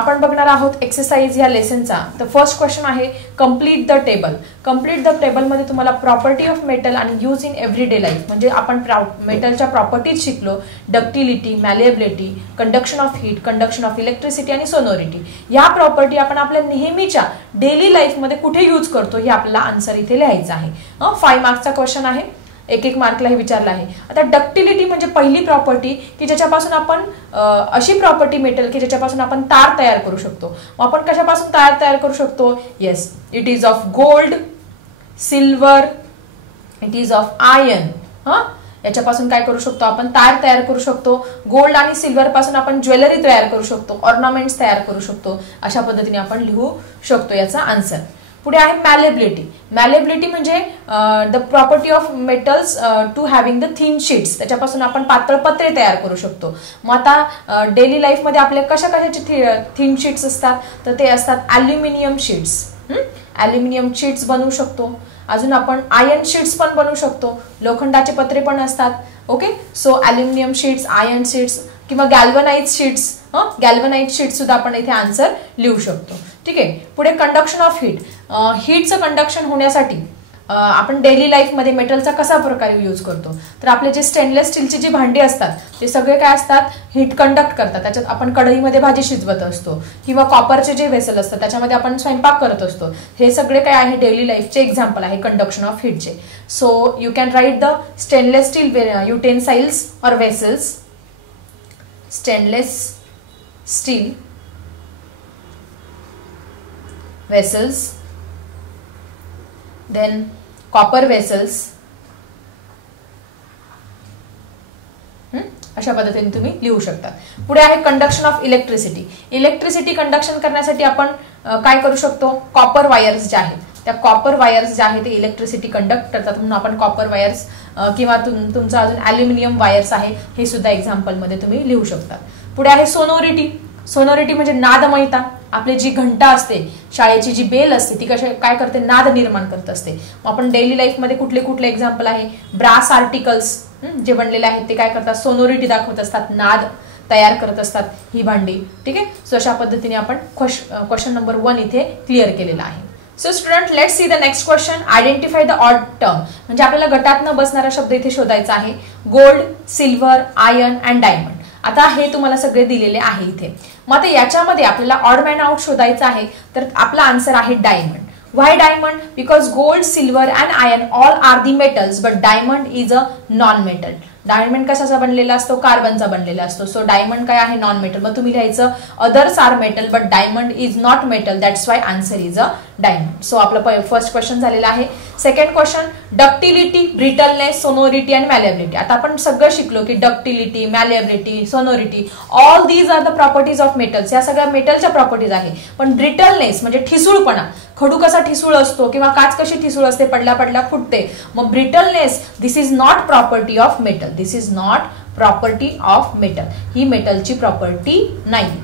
आपण बघणार आहोत एक्सरसाइज या लेसनचा. तर फर्स्ट क्वेश्चन आहे complete the table. Complete the table मध्ये तुम्हाला प्रॉपर्टी ऑफ मेटल आणि यूज इन एव्हरीडे लाईफ म्हणजे आपण मेटलच्या प्रॉपर्टीज शिकलो. Ductility, malleability, conduction of heat, conduction of electricity आणि सोनोरिटी. या प्रॉपर्टी आपण आपल्या नेहमीच्या डेली लाईफ मध्ये कुठे यूज करतो हे आपल्याला आन्सर इथे लिहायचं आहे. 5 मार्क्सचा क्वेश्चन आहे, 1 मार्कला हे विचारलं आहे. आता डक्टिलिटी म्हणजे पहिली प्रॉपर्टी की ज्याच्यापासून आपण अशी प्रॉपर्टी मेटल की ज्याच्यापासून आपण तार तयार करू शकतो. मग आपण कशापासून तार तयार करू शकतो? Yes, it is of gold, silver, it is of iron. याच्यापासून काय करू शकतो आपण? तार तयार करू शकतो. गोल्ड आणि सिल्वर पासून आपण ज्वेलरी तयार करू शकतो, ऑर्नामेंट्स तयार करू शकतो. अशा पद्धतीने आपण लिहू शकतो याचा आन्सर. पुढे आहे मॅलिएबिलिटी. मॅलिएबिलिटी म्हणजे the property of metals to having the thin sheets. त्याच्यापासून आपण पातळ पत्रे तयार करू शकतो. मग आता डेली लाईफ मध्ये आपल्या कशाची थिन शीट्स असतात? तर ते असतात अल्युमिनियम शीट्स. अल्युमिनियम शीट्स बनवू शकतो. अजून आपण आयर्न शीट्स पण बनवू शकतो. लोखंडाचे पत्रे पण असतात. Okay, so aluminium sheets, iron sheets किंवा गॅल्वनाइज शीट्स. गॅल्वनाइज शीट सुद्धा आपण इथे आन्सर लिहू शकतो. ठीक आहे. पुढे कंडक्शन ऑफ हीट. हीटचं कंडक्शन होण्यासाठी आपण डेली लाईफ मध्ये मेटलचा कसा प्रकारे यूज करतो? तर आपले जे स्टेनलेस स्टीलची जी भांडी असतात ते सगळे काय असतात? हीट कंडक्ट करतात. त्याच्यात आपण कढईमध्ये भाजी शिजवत असतो किंवा कॉपरचे जे वेसल असतात त्याच्यामध्ये आपण स्वयंपाक करत असतो. हे सगळे काय आहे? डेली लाईफचे एक्झाम्पल आहे कंडक्शन ऑफ हीटचे. So you can write the stainless steel utensils और vessels. Stainless steel vessels, then copper vessels. अशा पद्धतीने तुम्ही लिहू शकता. पुढे आहे conduction of electricity. Electricity conduction करण्यासाठी आपण काय करू शकतो? कॉपर वायर्स ज्या आहेत त्या कॉपर वायर्स ज्या आहेत ते इलेक्ट्रिसिटी कंडक्ट करतात म्हणून आपण कॉपर वायर्स किंवा तुमचं अजून अल्युमिनियम वायर्स आहे हे सुद्धा एक्झाम्पल मध्ये तुम्ही लिहू शकता. पुढे आहे सोनोरिटी. सोनोरिटी म्हणजे नादमयता. आपली जी घंटा असते, शाळेची जी बेल असते ती काय करते? नाद निर्माण करत असते. आपण डेली लाईफ मध्ये कुठले कुठले एक्झाम्पल आहे? ब्रास आर्टिकल्स जे बनलेले आहेत ते काय करतात? सोनोरिटी दाखवत असतात, नाद तयार करत असतात ही भांडी. ठीक आहे. सो अशा पद्धतीने आपण क्वेश्चन नंबर 1 इथे क्लिअर केलेला आहे. So student, let's see the next question. Identify the odd term. म्हणजे आपल्याला गटात न बसणारा शब्द इथे शोधायचा आहे. Gold, silver, iron and diamond. आता हे तुम्हाला सगळे दिलेले आहे इथे. मग आता याच्यामध्ये आपल्याला ऑड मॅन आउट शोधायचा आहे. तर आपला आन्सर आहे diamond. Why diamond? Because gold, silver and iron all are the metals but diamond is a non metal. Diamond कशाचा बनलेला असतो? कार्बनचा बनलेला असतो. सो डायमंड काय आहे? Non metal. मग तुम्ही लिहायचं others are metal but diamond is not metal, that's why answer is a diamond. So आपलं फर्स्ट क्वेश्चन झालेला आहे. Second question, ductility, brittleness, sonority and malleability. आता आपण सगळं शिकलो की ductility, malleability, sonority all these are the properties of metals. या सगळ्या मेटलच्या प्रॉपर्टीज आहे. पण ब्रिटलनेस म्हणजे ठिसूळपणा. खडू कसा ठिसूळ असतो किंवा काच कशी ठिसूळ असते, पडल्या पडल्या फुटते. मग brittleness this is not property of metal. This is not property of metal. ही मेटलची प्रॉपर्टी नाही.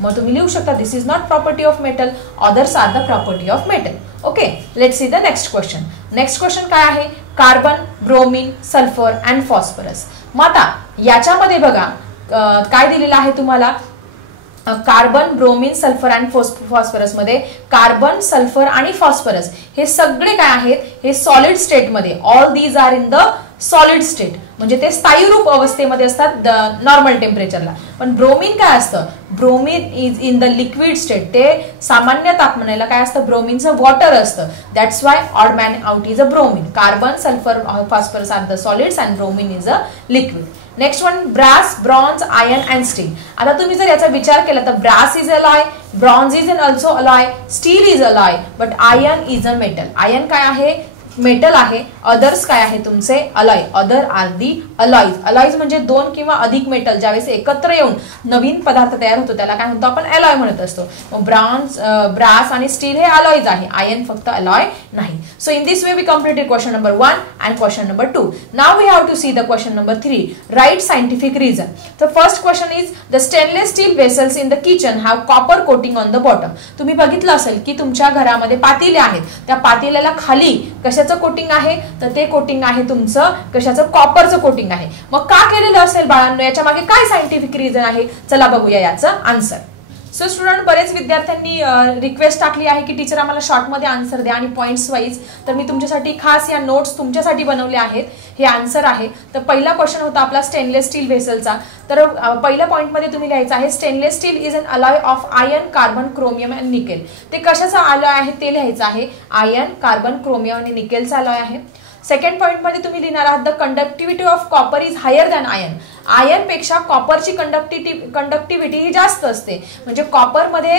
मग तुम्ही लिहू शकता this is not property of metal, others are the property of metal. Okay, let's see the next question. Next question काय आहे? Carbon, bromine, sulphur and phosphorus. मग आता याच्यामध्ये बघा काय दिलेलं आहे तुम्हाला? Carbon, bromine, sulphur and phosphorus मध्ये कार्बन, सल्फर आणि फॉस्फरस हे सगळे काय आहेत? हे सॉलिड स्टेट मध्ये. All these are in the solid state म्हणजे ते स्थायी रूप अवस्थेमध्ये असतात नॉर्मल टेम्परेचरला. पण ब्रोमीन काय असतं? Bromine is in the liquid state. ते सामान्य तापमानाला काय असतं? ब्रोमीनचं वॉटर असतं. That's why odd man out is a bromine. Carbon, sulphur, phosphorus are the solids and bromine is a liquid. Next one, brass, bronze, iron and steel. आता तुम्ही जर याचा विचार केला तर brass is alloy, bronze is also alloy, steel is alloy but iron is a metal. Iron काय आहे? Metal आहे. अदर्स काय आहे तुमचे? Alloy. Other are the alloys. Alloys म्हणजे 2 किंवा अधिक मेटल ज्यावेळेस एकत्र येऊन नवीन पदार्थ तयार होतो त्याला काय म्हणतो आपण? अलॉय म्हणत असतो. ब्रॉन्झ, ब्रास आणि स्टील हे अलॉईज आहे. आयर्न फक्त अलॉय नाही. So in this way we completed question number 1 and question number 2. Now we have to see the question number 3. Write scientific reason. तर first question is the stainless steel vessels in the kitchen have copper coating on the bottom. तुम्ही बघितलं असेल की तुमच्या घरामध्ये पातेले आहेत. त्या पातेल्याला खाली कशाचं कोटिंग आहे? तर ते कोटिंग आहे तुमचं कशाचं? कॉपरचं कोटिंग आहे. मग का केलेलं असेल बाळांनो? याच्या मागे काय सायंटिफिक रिझन आहे? चला बघूया याचं आन्सर. सो स्टुडंट, बरेच विद्यार्थ्यांनी रिक्वेस्ट टाकली आहे की टीचर आम्हाला शॉर्टमध्ये आन्सर द्या आणि पॉईंट्स वाईज. तर मी तुमच्यासाठी खास या नोट्स तुमच्यासाठी बनवले आहेत. हे आन्सर आहे. तर पहिला क्वेश्चन होता आपला स्टेनलेस स्टील व्हेसलचा. तर पहिल्या पॉईंटमध्ये तुम्ही लिहायचं आहे stainless steel is an alloy of iron, carbon, chromium and nickel. ते कशाचा अलॉय आहे ते लिहायचं आहे. आयर्न, कार्बन, क्रोमियम आणि निकेलचा अलॉय आहे. सेकंड पॉईंटमध्ये तुम्ही लिहिणार आहात the conductivity of copper is higher than iron. Iron पेक्षा कॉपरची कंडक्टिव्हिटी ही जास्त असते. म्हणजे कॉपरमध्ये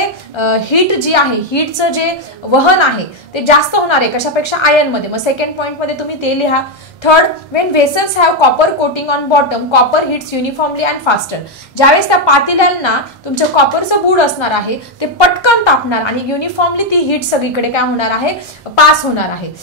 हीट जी आहे, हीटचं जे वहन आहे ते जास्त होणार आहे कशापेक्षा, आयर्नमध्ये. मग सेकंड पॉईंटमध्ये तुम्ही ते लिहा. Third, Wien vessels have copper coating on bottom copper hits uniformly and faster. ज्यावेळेस त्या पातेल्यांना तुमच्या कॉपरचं बूड असणार आहे ते पटकन तापणार आणि युनिफॉर्मली ती हीट सगळीकडे काय होणार आहे, पास होणार आहे.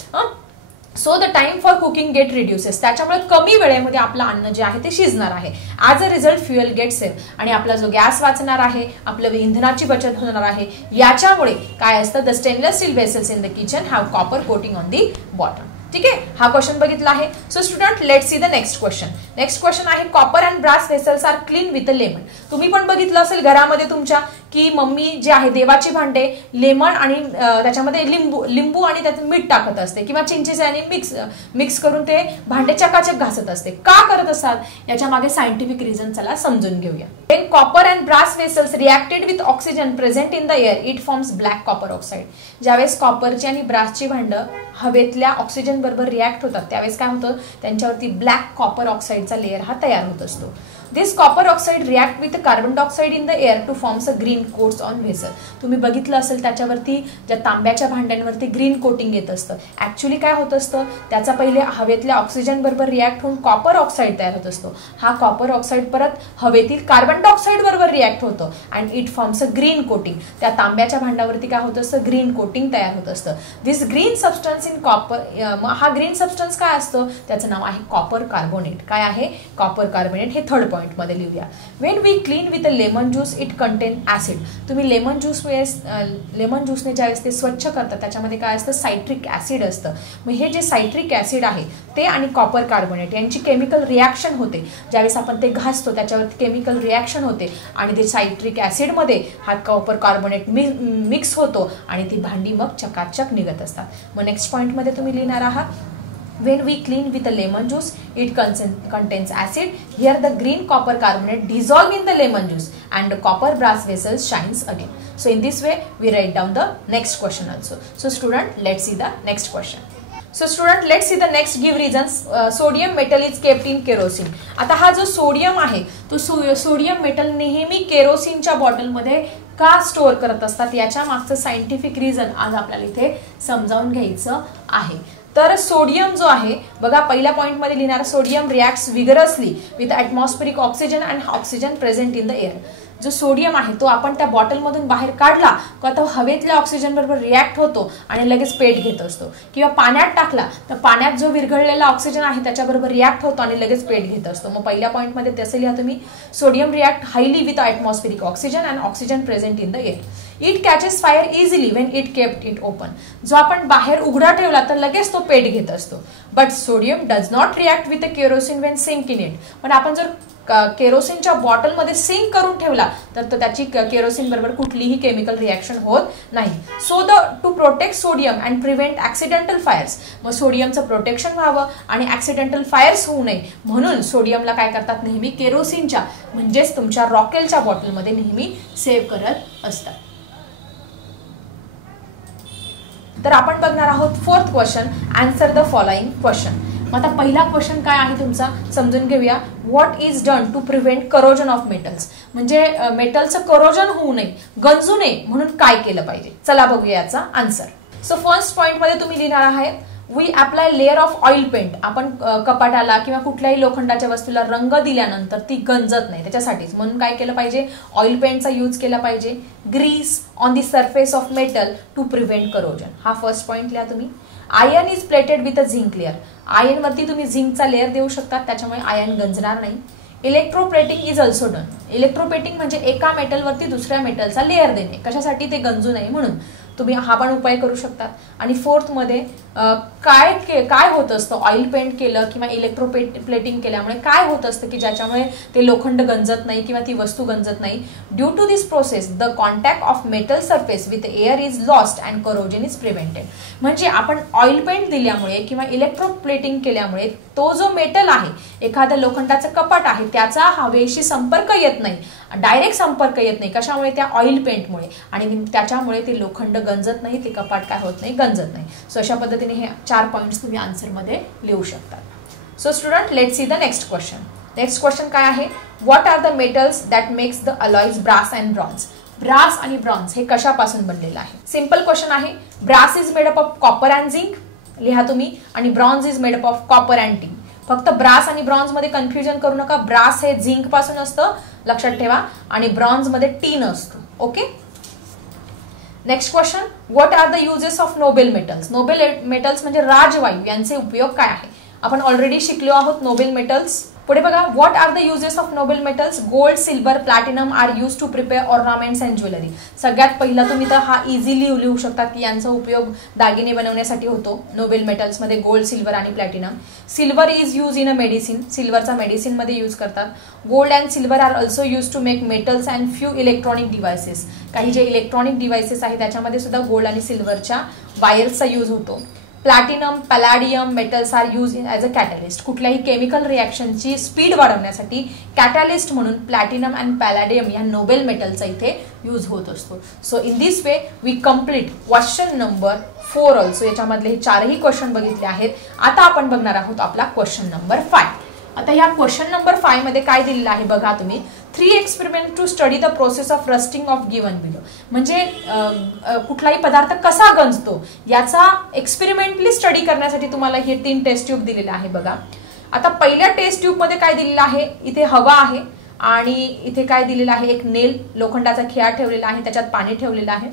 So the time for cooking get reduces. त्याच्यामुळे कमी वेळेमध्ये आपलं अन्न जे आहे ते शिजणार आहे. As a result fuel get save. आणि आपला जो गॅस वाचणार आहे, आपलं इंधनाची बचत होणार आहे. याच्यामुळे काय असतं, the stainless steel vessels in the kitchen have copper coating on the bottom. ठीक आहे, हा क्वेश्चन बघितला आहे. So student, let's see the next question. Next question आहे copper and brass vessels are clean with a lemon. तुम्ही पण बघितलं असेल घरामध्ये तुमच्या की मम्मी जे आहे देवाची भांडे लेमन आणि त्याच्यामध्ये लिंबू आणि त्यात मीठ टाकत असते किंवा चिंचेचे आणि मिक्स करून ते भांडे चकाचक घासत असते. का करत असतात याच्या मागे सायंटिफिक रिझन चला समजून घेऊया. When copper and brass vessels reacted with oxygen present in the air, it forms black copper oxide. ज्यावेळेस कॉपरची आणि ब्रासची भांडं हवेतल्या ऑक्सिजन बरोबर रिॲक्ट होतात त्यावेळेस काय होतं, त्यांच्यावरती ब्लॅक कॉपर ऑक्साईडचा लेअर हा तयार होत असतो. This copper oxide react with carbon dioxide in the air to forms a green coats on vessel. तुम्ही बघितलं असेल त्याच्यावरती ज्या तांब्याच्या भांड्यांवरती ग्रीन कोटिंग येत असतं. ऍक्च्युअली काय होत असतं, त्याचा पहिले हवेतल्या ऑक्सिजन बरोबर रिॲक्ट होऊन कॉपर ऑक्साईड तयार होत असतो. हा कॉपर ऑक्साईड परत हवेतील कार्बन डायऑक्साईड बरोबर रिॲक्ट होतो and it forms a green coating. त्या तांब्याच्या भांड्यावरती काय होत असतं, ग्रीन कोटिंग तयार होत असतं. This green substance in copper, हा ग्रीन सबस्टन्स काय असतं, त्याचं नाव आहे कॉपर कार्बोनेट. काय आहे, कॉपर कार्बोनेट. हे थर्ड पॉईंट मध्ये लिहूया. When we clean with a lemon juice it contain acid. तुम्ही लेमन ज्यूसने ज्यावेळेस ते स्वच्छ करतात त्याच्यामध्ये काय असतं, सायट्रिक ऍसिड असतं. मग हे जे सायट्रिक ऍसिड आहे ते आणि कॉपर कार्बोनेट यांची केमिकल रिॲक्शन होते. ज्यावेळेस आपण ते घासतो त्याच्यावरती केमिकल रिॲक्शन होते आणि ते सायट्रिक ऍसिड मध्ये हा कॉपर कार्बोनेट मिक्स होतो आणि ती भांडी मग चकाचक निघत असतात. मग नेक्स्ट पॉईंट मध्ये तुम्ही लिहिणार आहात when we clean with a lemon juice it contains acid. Here the green copper carbonate dissolve in the lemon juice and the copper brass vessels shines again. So in this way we write down the next question also. So student, let's see the next question. So student, let's see the next give reasons. Sodium metal is kept in kerosene. आता हा जो sodium आहे तो sodium metal नेहमी केरोसिनच्या बॉटलमध्ये का store करत असतात याच्या मागचं सायंटिफिक रिझन आज आपल्याला इथे समजावून घ्यायचं आहे. तर सोडियम जो आहे बघा, पहिल्या पॉइंट मध्ये लिहिणारा sodium reacts vigorously with atmospheric oxygen and oxygen present in the air. जो सोडियम आहे तो आपण त्या बॉटलमधून बाहेर काढला का तो हवेतल्या ऑक्सिजन बरोबर रिॲक्ट होतो आणि लगेच पेट घेत असतो, किंवा पाण्यात टाकला तर पाण्यात जो विरघळलेला ऑक्सिजन आहे त्याच्याबरोबर रिॲक्ट होतो आणि लगेच पेट घेत असतो. मग पहिल्या पॉईंटमध्ये तसं लिहा तुम्ही, sodium react highly with atmospheric oxygen and oxygen present in the air. It catches fire easily Wien it kept it open. जो आपण बाहेर उघडा ठेवला तर लगेच तो पेट घेत असतो. But sodium does not react with the kerosene when sink in it. पण आपण जर केरोसिनच्या बॉटलमध्ये सिंक करून ठेवला तर त्याची केरोसिन बरोबर कुठलीही केमिकल रिॲक्शन होत नाही. So to protect sodium and prevent accidental fires. मग सोडियमचं प्रोटेक्शन व्हावं आणि ऍक्सिडेंटल फायर्स होऊ नये म्हणून सोडियमला काय करतात, नेहमी केरोसिनच्या म्हणजेच तुमच्या रॉकेलच्या बॉटलमध्ये नेहमी सेव्ह करत असतात. तर आपण बघणार आहोत fourth question, answer the following question. मग आता पहिला क्वेश्चन काय आहे तुमचा समजून घेऊया. What is done to prevent corrosion of metals. म्हणजे मेटलचं करोजन होऊ नये, गंजू नये म्हणून काय केलं पाहिजे. चला बघूया याचा आन्सर. सो फर्स्ट पॉइंट मध्ये तुम्ही लिहिणार आहे we apply layer of oil paint. आपण कपाटाला किंवा कुठल्याही लोखंडाच्या वस्तूला रंग दिल्यानंतर ती गंजत नाही त्याच्यासाठीच म्हणून काय केलं पाहिजे, ऑइल पेंटचा यूज केला पाहिजे. Grease on the surface of metal to prevent corrosion. हा फर्स्ट पॉइंट लिहा तुम्ही. Iron is plated with a zinc layer. Iron वरती तुम्ही झिंकचा लेअर देऊ शकता त्याच्यामुळे आयर्न गंजणार नाही. Electroplating is also done. Electroplating म्हणजे एका मेटलवरती दुसऱ्या मेटलचा लेअर देणे, कशासाठी, ते गंजू नये म्हणून तुम्ही हा पण उपाय करू शकता. आणि फोर्थ मध्ये काय होत असतं ऑइल पेंट केलं किंवा इलेक्ट्रोप्लेटिंग केल्यामुळे काय होत असतं की ज्याच्यामुळे ते लोखंड गंजत नाही किंवा ती वस्तू गंजत नाही. Due to this process the contact of metal surface with air is lost and corrosion is prevented. म्हणजे आपण ऑइल पेंट दिल्यामुळे किंवा इलेक्ट्रोप्लेटिंग केल्यामुळे तो जो मेटल आहे, एखाद्या लोखंडाचं कपाट आहे, त्याचा हवेशी संपर्क येत नाही, डायरेक्ट संपर्क येत नाही. कशामुळे? त्या ऑइल पेंटमुळे. आणि त्याच्यामुळे ते लोखंड गंजत नाही, ते कपाट काय होत नाही, गंजत नाही. सो अशा पद्धतीने हे 4 पॉइंट्स तुम्ही आन्सरमध्ये लिहू शकता. So student, let's see the next question. Next question काय आहे? What are the metals that makes the alloys brass and bronze. Brass आणि ब्रॉन्झ हे कशापासून बनलेलं आहे? सिंपल क्वेश्चन आहे. Brass is made up of copper and zinc, लिहा तुम्ही, आणि bronze is made up of copper and tin. फक्त ब्रास आणि ब्रॉन्झ मध्ये कन्फ्युजन करू नका. ब्रास हे झिंक पासून असतं, लक्षात ठेवा, आणि ब्रॉन्झ मध्ये टीन असतं. Okay. Next question. What are the uses of noble metals. Noble metals म्हणजे राजवायू, यांचे उपयोग काय आहे? आपण ऑलरेडी शिकलो आहोत नोबेल मेटल्स. पुढे बघा. What are the uses of noble metals. Gold, silver, platinum are use to prepare ornaments and jewellery. सगळ्यात पहिला तुम्ही तर हा इझिली लिहू शकता की यांचा उपयोग दागिने बनवण्यासाठी होतो. नोबेल मेटल्स मध्ये गोल्ड, सिल्वर आणि platinum. Silver is use in a medicine. सिल्वरचा मेडिसिन मध्ये यूज करतात. Gold and silver are also use to make metals and few electronic devices. काही जे इलेक्ट्रॉनिक डिव्हाइसेस आहेत त्याच्यामध्ये सुद्धा गोल्ड आणि सिल्वरच्या वायर्सचा यूज होतो. Platinum, palladium metals are use in as a catalyst. कुठल्याही केमिकल रिॲक्शनची स्पीड वाढवण्यासाठी कॅटलिस्ट म्हणून प्लॅटिनम अँड पॅलॅडियम या नोबेल मेटलचा इथे यूज होत असतो. So in this way we complete question number 4 also. याच्यामधले हे 4ही क्वेश्चन बघितले आहेत. आता आपण बघणार आहोत आपला क्वेश्चन नंबर 5. आता ह्या क्वेश्चन नंबर 5 मध्ये काय दिलेलं आहे बघा तुम्ही. 3 experiment to study the process of rusting of given below. म्हणजे कुठलाही पदार्थ कसा गंजतो याचा एक्सपेरिमेंटली स्टडी करण्यासाठी तुम्हाला हे 3 टेस्ट ट्यूब दिलेले आहे बघा. आता पहिल्या टेस्ट ट्यूब मध्ये काय दिलेलं आहे, इथे हवा आहे आणि इथे काय दिलेलं आहे, एक नेल लोखंडाचा खिळा ठेवलेला आहे, त्याच्यात पाणी ठेवलेलं आहे.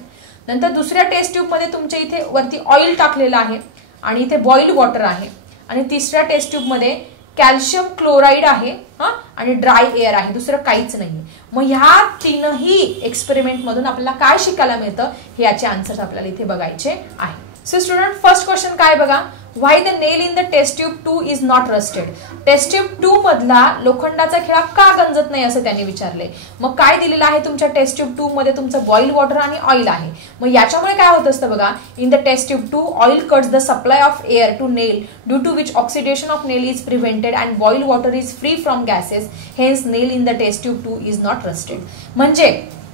नंतर दुसऱ्या टेस्ट ट्यूब मध्ये तुमच्या इथे वरती ऑइल टाकलेलं आहे आणि इथे बॉइल्ड वॉटर आहे. आणि तिसऱ्या टेस्ट ट्यूब मध्ये कॅल्शियम क्लोराईड आहे आणि ड्राय एअर आहे, दुसरं काहीच नाही. मग ह्या 3ही एक्सपेरिमेंट मधून आपल्याला काय शिकायला मिळतं हे याचे आन्सर्स आपल्याला इथे बघायचे आहे. सो स्टुडंट, फर्स्ट क्वेश्चन काय बघा. Why the nail in the test tube 2 is not rusted. Test tube 2 मधला लोखंडाचा खिळा का गंजत नाही असं त्यांनी विचारले. मग काय दिलेलं आहे तुमच्या टेस्ट ट्यूब 2 मध्ये, तुमचं बॉइल्ड वॉटर आणि ऑइल आहे. मग याच्यामुळे काय होत असतं बघा. In the test tube 2 oil cuts the supply of air to nail due to which oxidation of nail is prevented and boiled water is free from gases. Hence nail in the test tube 2 is not rusted. म्हणजे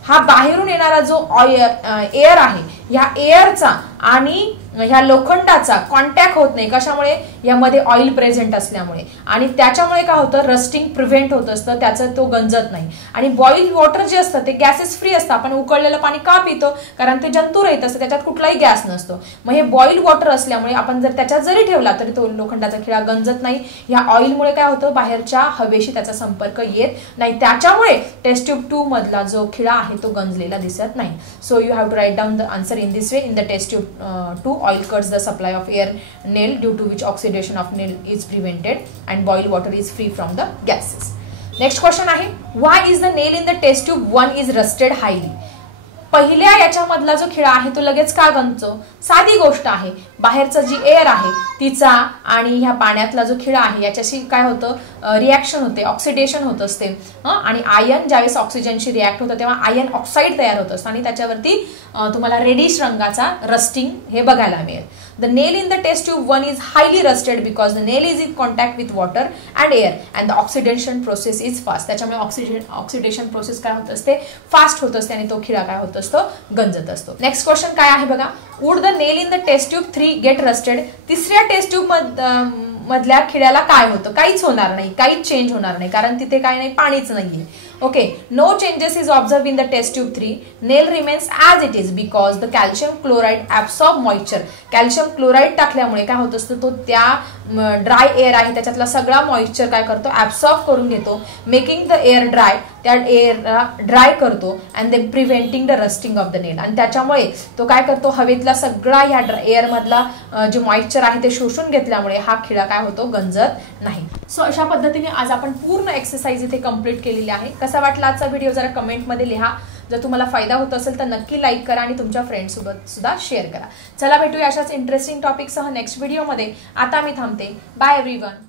हा बाहेरून येणारा जो air आहे, ह्या एअरचा आणि ह्या लोखंडाचा कॉन्टॅक्ट होत नाही. कशामुळे? यामध्ये ऑइल प्रेझेंट असल्यामुळे. आणि त्याच्यामुळे काय होतं, रस्टिंग प्रिव्हेंट होत असतं, त्याचं तो गंजत नाही. आणि बॉइल्ड वॉटर जे असतं ते गॅसेस फ्री असतं. आपण उकळलेलं पाणी का पितो? कारण ते जंतुरहित असतं, त्याच्यात कुठलाही गॅस नसतो. मग हे बॉइल्ड वॉटर असल्यामुळे आपण जर त्याच्यात जरी ठेवला तरी तो लोखंडाचा खिळा गंजत नाही. या ऑइलमुळे काय होतं, बाहेरच्या हवेशी त्याचा संपर्क येत नाही. त्याच्यामुळे टेस्ट ट्यूब 2 मधला जो खिळा आहे तो गंजलेला दिसत नाही. So you have to write down the answer in this way. In the test tube 2 oil cuts the supply of air nail due to which oxidation of nail is prevented and boiled water is free from the gases. Next question आहे. Why is the nail in the test tube 1 is rusted highly? पहिल्या याच्यामधला जो खिळा आहे तो लगेच का गंजतो? साधी गोष्ट आहे. बाहेरचं जी एअर आहे तिचा आणि ह्या पाण्यातला जो खिळा आहे याच्याशी काय होतं, रिॲक्शन होते, ऑक्सिडेशन होत असते. आणि आयन ज्यावेळेस ऑक्सिजनशी रिॲक्ट होतं तेव्हा आयन ऑक्साईड तयार होत असतं आणि त्याच्यावरती तुम्हाला रेडिश रंगाचा रस्टिंग हे बघायला मिळेल. The nail in the test tube 1 is highly rusted because the nail is in contact with water and air and the oxidation process is fast. त्याच्यामुळे ऑक्सिडेशन प्रोसेस काय होत असते, फास्ट होत असते आणि तो खिळा काय होत असतो, गंजत असतो. नेक्स्ट क्वेश्चन काय आहे बघा. Would the nail in the test tube 3 get rusted? तिसऱ्या टेस्ट ट्यूब मधल्या खिळ्याला काय होतं? काहीच होणार नाही, काहीच चेंज होणार नाही, कारण तिथे काय नाही, पाणीच नाहीये. Okay, no changes is observed in the test tube 3. Nail remains as it is because the calcium chloride absorb moisture. Calcium chloride टाकल्यामुळे काय होत असतं, तो त्या ड्राय एअर आहे त्याच्यातला सगळा मॉइश्चर काय करतो, ऍब्सॉर्ब करून घेतो, मेकिंग द एअर ड्राय. त्या एअरला ड्राय करतो and then preventing the rusting of the nail. आणि त्याच्यामुळे तो काय करतो, हवेतला सगळा ह्या एअर मधला जे मॉइश्चर आहे ते शोषून घेतल्यामुळे हा खिळा काय होतो, गंजत नाही. सो अशा पद्धतीने आज आपण पूर्ण एक्सरसाइज इथे कंप्लीट केलेली आहे. कसा वाटला आजचा व्हिडिओ जरा कमेंट मध्ये लिहा. जर तुम्हाला फायदा होत असेल तर नक्की लाईक करा आणि तुमच्या फ्रेंड्ससोबत सुद्धा शेअर करा. चला भेटूया अशाच इंटरेस्टिंग टॉपिकसह नेक्स्ट व्हिडिओमध्ये. आता मी थांबते. Bye everyone.